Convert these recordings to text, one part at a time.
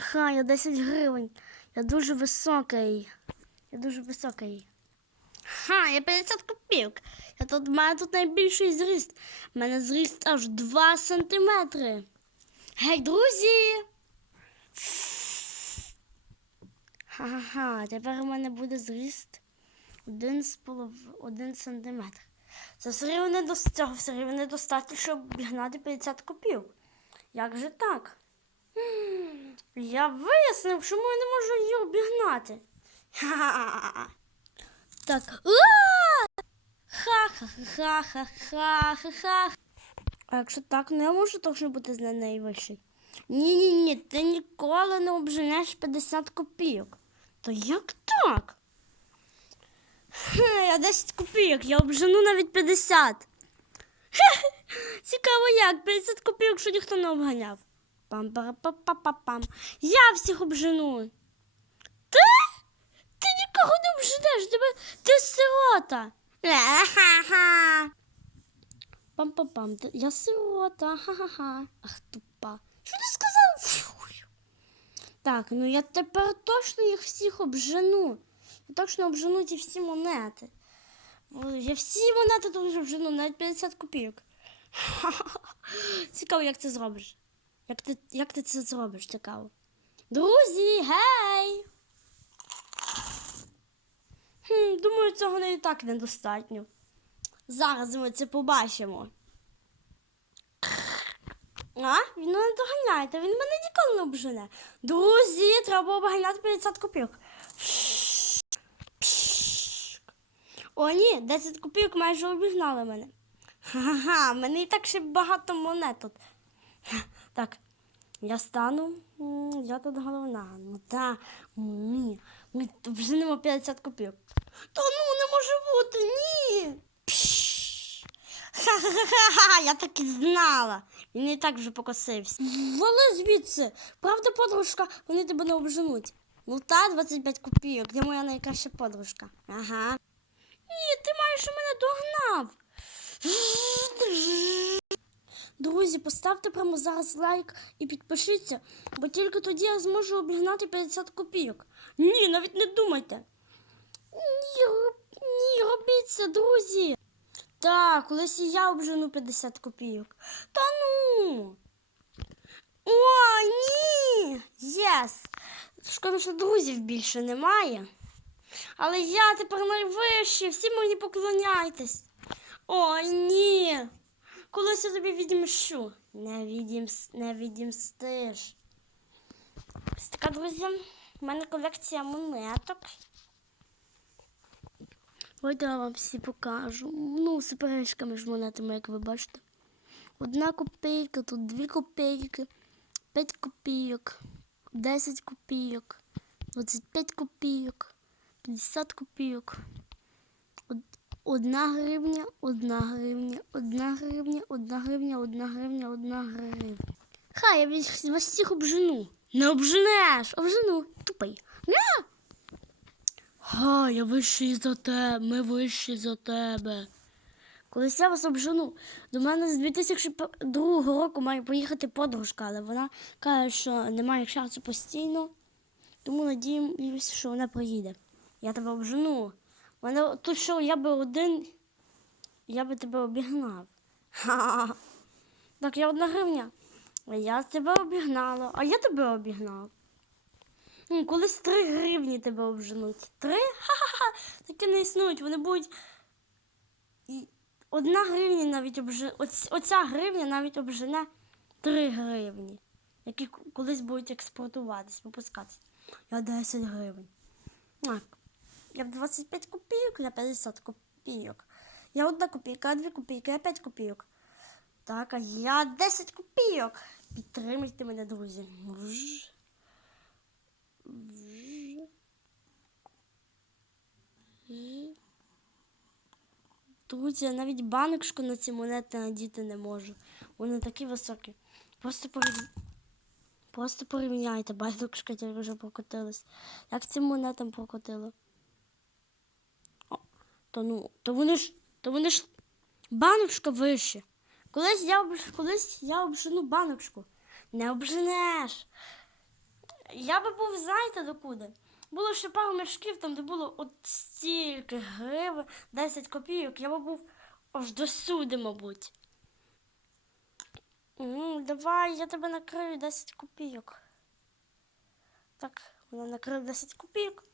Ха, я 10 гривень. Я дуже високий. Я дуже високий. Ха, я 50 копійок. Я тут маю тут найбільший зріст. У мене зріст аж 2 сантиметри. Гей, друзі! Ха-ха-ха, тепер у мене буде зріст один з полов... один сантиметр. Це все рівно до... цього все рівно недостатньо, щоб обігнати 50 копійок. Як же так? Я вияснив, чому я не можу її обігнати. Ха-ха-ха. Так. Ха-ха-ха-ха-ха-ха-ха. А якщо так, ну я можу точно бути з неї вищий. Ні, ні, ні, ти ніколи не обженеш 50 копійок. То як так? Я 10 копійок, я обжену навіть 50. Хе-хе, Цікаво як, 50 копійок, що ніхто не обганяв. Пам пам пам пам пам Я всіх обжену. Ти? Ти нікого не обженеш, тебе ти сирота. Пам-пам-пам, я сирота, ха-ха-ха. Ах, тупа. Що ти сказав? Так, ну я тепер точно їх всіх обжену. Я точно обжену ті всі монети. Я всі монети дуже обжену, навіть 50 копійок. Цікаво, як ти зробиш. Як ти, як ти це зробиш, цікаво. Друзі, гей! Хм, думаю, цього не і так недостатньо. Зараз ми це побачимо. А? Він мене доганяєте, він мене ніколи не обжене. Друзі, треба обганяти 50 копійок. О, ні, 10 копійок майже обігнали мене. Ха-ха, мене і так ще багато монет тут. Так, я стану, я тут головна. Ну так, ні, ми вженемо 50 копійок. Та ну не може бути, ні. Ха-ха-ха, я так і знала. Він і так вже покосився. Вали звідси. Правда, подружка, вони тебе не обженуть. Ну та 25 копійок, де моя найкраща подружка. Ага. Ні, ти маєш мене догнав. Друзі, поставте прямо зараз лайк і підпишіться, бо тільки тоді я зможу обігнати 50 копійок. Ні, навіть не думайте. Ні, ні, робіть це, друзі. Так, колись і я обжену 50 копійок. Та ну. О, ні! Єс! Шкода, що друзів більше немає. Але я тепер найвищий, всі мені поклоняйтесь. О, ні. Колись я тобі відімщу. Не, відімс... не відімстиш. Ось така, друзі, в мене колекція монеток. Ось я вам всі покажу. Ну, з перешками між монетами, як ви бачите. Одна копійка, тут дві копійки, п'ять копійок, 10 копійок, 25 копійок, 50 копійок. Од- Одна гривня, одна гривня, одна гривня, одна гривня, одна гривня, одна гривня. Хай я вас всіх обжену. Не обженеш, обжену. Тупий. Не! Га, я вищий за тебе, ми вищі за тебе. Колись я вас обжену. До мене з 2002 року має поїхати подружка, але вона каже, що немає часу постійно, тому надіюсь, що вона приїде. Я тебе обжену. У тут що я би один, я би тебе обігнав. Так, я одна гривня. Я тебе обігнала, а я тебе обігнав. Колись три гривні тебе обженуть. Три? Ха-ха-ха. Такі не існують. Вони будуть. І одна гривня навіть обже... Оць... Оця гривня навіть обжене три гривні, які колись будуть експортуватись, випускатись. Я 10 гривень. Так. Я в 25 копійок, я 50 копійок. Я одна копійка, я дві копійки, я 5 копійок. Так, а я 10 копійок. Підтримуйте мене, друзі. Друзі, я навіть баночку на ці монети надіти не можу. Вони такі високі. Просто порів... Просто порівняйте, баночка тільки вже прокотилась. Як цим монетам прокотило? То ну, то вони ж, то вони ж баночка вище. Колись я, обж... Колись я обжену баночку. Не обженеш. я би був, знаєте, докуди? Було ще пару мішків, там, де було от стільки гривень, 10 копійок, я би був аж до сюди, мабуть. Ну, давай, я тебе накрию 10 копійок. Так, вона накрила 10 копійок.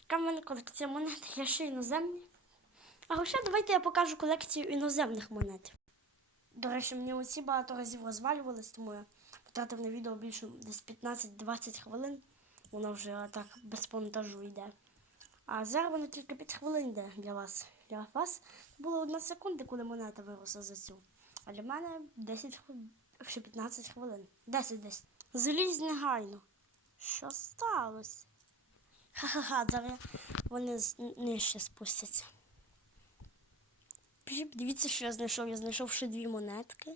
Така в мене колекція монет, я ще іноземні. А ще давайте я покажу колекцію іноземних монет. До речі, мені оці багато разів розвалювались, тому я потратив на відео більше десь 15-20 хвилин. Воно вже так без монтажу йде. А зараз воно тільки 5 хвилин йде для вас. Для вас було одна секунда, коли монета виросла за цю. А для мене 10 хвилин, ще 15 хвилин. 10 десь. Залізь негайно. Що сталося? Ха-ха-ха, зараз вони нижче спустяться. Дивіться, що я знайшов. Я знайшов ще дві монетки.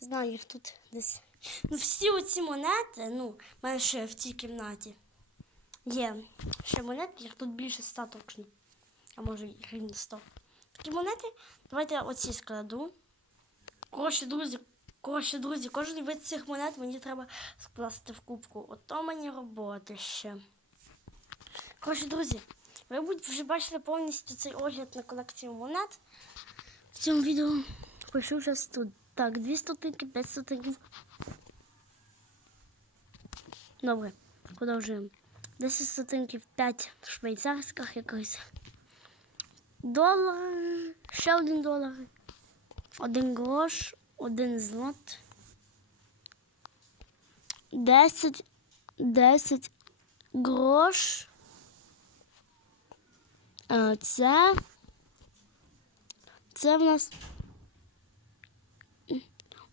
Знаю, їх тут десь. Ну, всі оці монети, ну, в мене ще в цій кімнаті. Є ще монетки, їх тут більше ста точно. А може рівно 100. Такі монети. Давайте я оці складу. Коротше, друзі, коротше, друзі, кожен вид цих монет мені треба скласти в кубку. Ото мені роботи ще. Коротше, друзі, ви вже бачили повністю цей огляд на колекцію монет. В цьому відео пишу зараз тут. Так, 2 стотинки, 5 стотинків. Добре, продовжуємо. 10 стотинків, 5 швейцарських якось. Долар, ще один долар. Один грош, один злот. 10, 10 грош. А це. Це в нас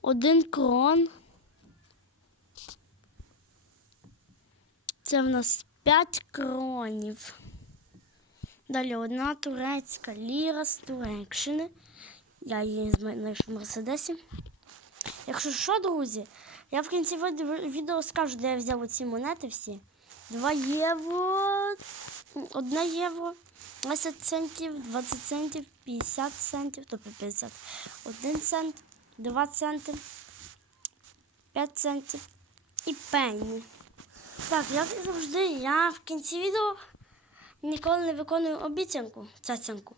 один крон. Це в нас 5 кронів. Далі одна турецька ліра з Туреччини. Я її знайшов в Мерседесі. Якщо що, друзі, я в кінці відео скажу, де я взяв оці монети всі. 2 євро, 1 євро, 10 центів, 20 центів, 50 центів, тобто 50, 1 цент, 2 центи, 5 центів і пенні. Так, як завжди, я в кінці відео ніколи не виконую обіцянку, цяцянку.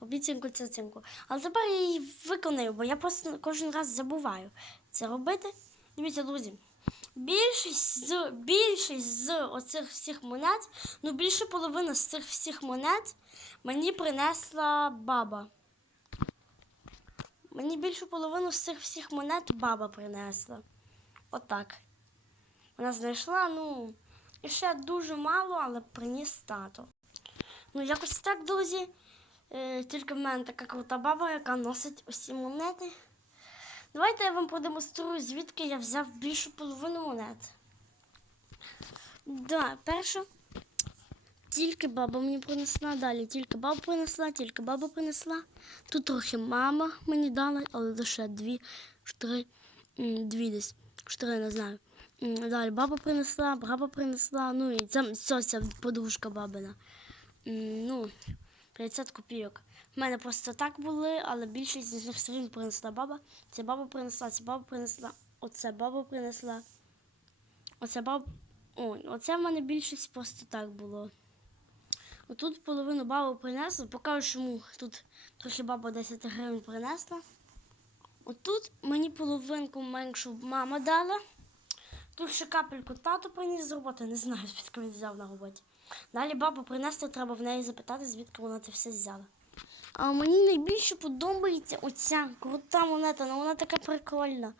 Обіцянку, цяцянку. Але тепер я її виконую, бо я просто кожен раз забуваю це робити. Дивіться, друзі. Більшість з більшість з оцих всіх монет, ну більше половини з цих всіх монет мені принесла баба. Мені більшу половину з цих всіх монет баба принесла. Отак. Вона знайшла, ну, і ще дуже мало, але приніс тато. Ну, якось так, друзі. Е, тільки в мене така крута баба, яка носить усі монети. Давайте я вам продемонструю, звідки я взяв більшу половину монет. Да, перше, тільки баба мені принесла, далі тільки баба принесла, тільки баба принесла. Тут трохи мама мені дала, але лише дві, чотири, дві десь, чотири, не знаю. Далі баба принесла, баба принесла, ну і це ця подружка бабина. Ну, 50 копійок. У мене просто так були, але більшість з них все принесла баба. Це баба принесла, це баба принесла, оце баба принесла. Оце баба. Ой, оце в мене більшість просто так було. Отут половину бабу принесла, покажу, чому тут трохи баба 10 гривень принесла. Отут мені половинку меншу мама дала. Тут ще капельку тато приніс з роботи, не знаю, звідки він взяв на роботі. Далі бабу принесла, треба в неї запитати, звідки вона це все взяла. А мені найбільше подобається оця крута монета, ну вона така прикольна.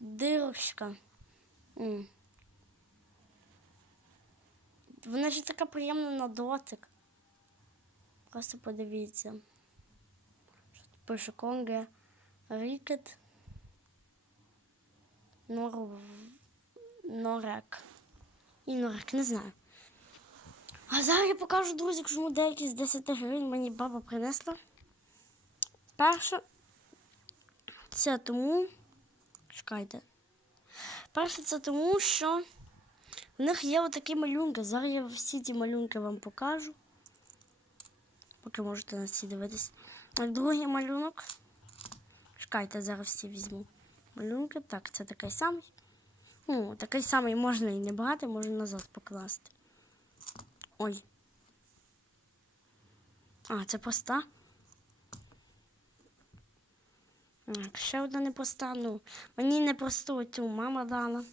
Дирочка. Вона ж така приємна на дотик. Просто подивіться. Що тут пише Конге Рікет. Нор... Норек. І Норек, не знаю. А зараз я покажу, друзі, чому деякі з 10 гривень мені баба принесла. Перше, це тому. Чекайте. Перше, це тому, що в них є отакі малюнки. Зараз я всі ті малюнки вам покажу. Поки можете на всі дивитися. А другий малюнок. Чекайте, зараз всі візьму. Малюнки. Так, це такий самий. Ну, такий самий можна і не брати, можна назад покласти. Ой. А, це поста. Так, ще одна не поста. Ну, мені не просту цю мама дала.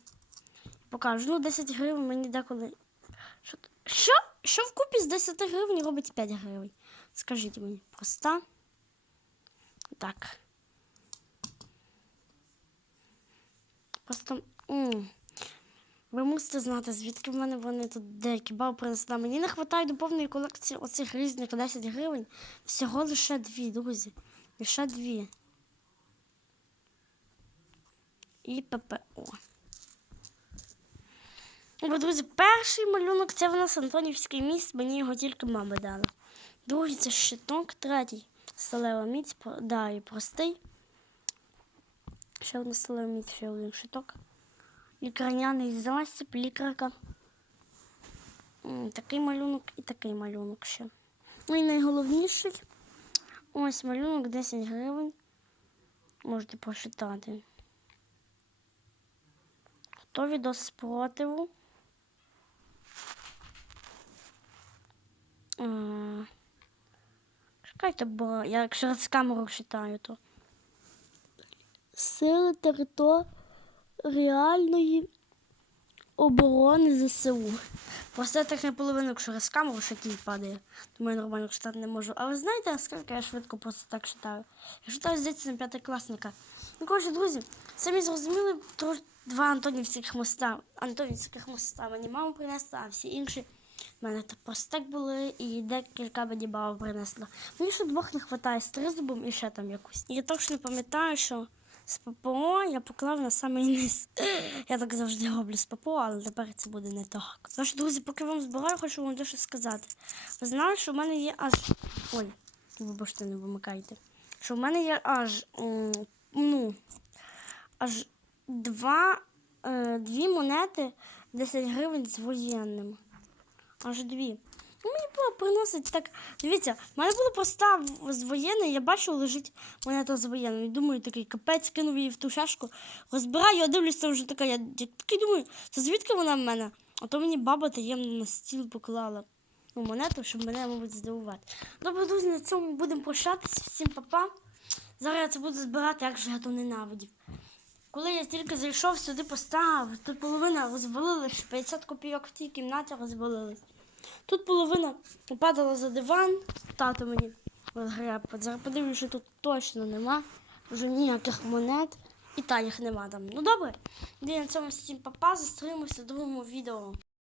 Покажу. Ну, 10 гривень мені деколи. Що? Що? Що вкупі з 10 гривень робить 5 гривень? Скажіть мені, проста. Так. Просто. м, Ви мусите знати, звідки в мене вони тут деякі бал принесли. Мені не вистачає до повної колекції оцих різних 10 гривень. Всього лише дві, друзі. Лише дві. І ППО. Бо, друзі, перший малюнок це в нас Антонівський міст, мені його тільки мама дала. Другий це щиток, третій сталева міць, про- да, і простий. Ще одна сталева міць, ще один щиток. Лікарняний засіб, лікарка. Такий малюнок і такий малюнок ще. Ну і найголовніший. Ось малюнок 10 гривень. Можете прочитати. Готові до спротиву. Чекайте, бо я якщо з камеру читаю, то. Сили територіальної оборони ЗСУ. Просто я так наполовину, якщо раз камеру ще кінь падає, тому я нормально читати не можу. А ви знаєте, скільки я швидко просто так читаю? Я читаю здається на п'ятикласника. Ну, коротше, друзі, самі зрозуміли трош... два Антонівських моста. Антонівських моста мені мама принесла, а всі інші в мене то просто так були і декілька мені баба принесла. Мені ще двох не вистачає з тризубом і ще там якусь. Я точно пам'ятаю, що з ППО я поклав на самий низ. Я так завжди роблю з ППО, але тепер це буде не так. Тож, друзі, поки вам збираю, хочу вам дещо сказати. Ви знали, що в мене є аж. Ой, вибачте, не вимикайте. Що в мене є аж. Ну, аж два, е, дві монети 10 гривень з воєнним. Аж дві. Мені було приносить так. Дивіться, в мене було поста в- з воєнної, я бачу, лежить монета з воєнної. Думаю, такий капець кинув її в ту шашку, розбираю, я дивлюсь, там вже така. Я, я такий думаю, це звідки вона в мене? А то мені баба таємно на стіл поклала ну, монету, щоб мене, мабуть, здивувати. Добре, друзі, на цьому будемо прощатися. Всім па-па. Зараз я це буду збирати, як же я то ненавидів. Коли я тільки зайшов сюди, поставив, тут половина розвалилась, 50 копійок в тій кімнаті розвалилась. Тут половина падала за диван, тато мені розгреб. Зараз подивлюсь, що тут точно нема. Вже ніяких монет. І та їх нема там. Ну добре, де на цьому всім папа, зустрінемося в другому відео.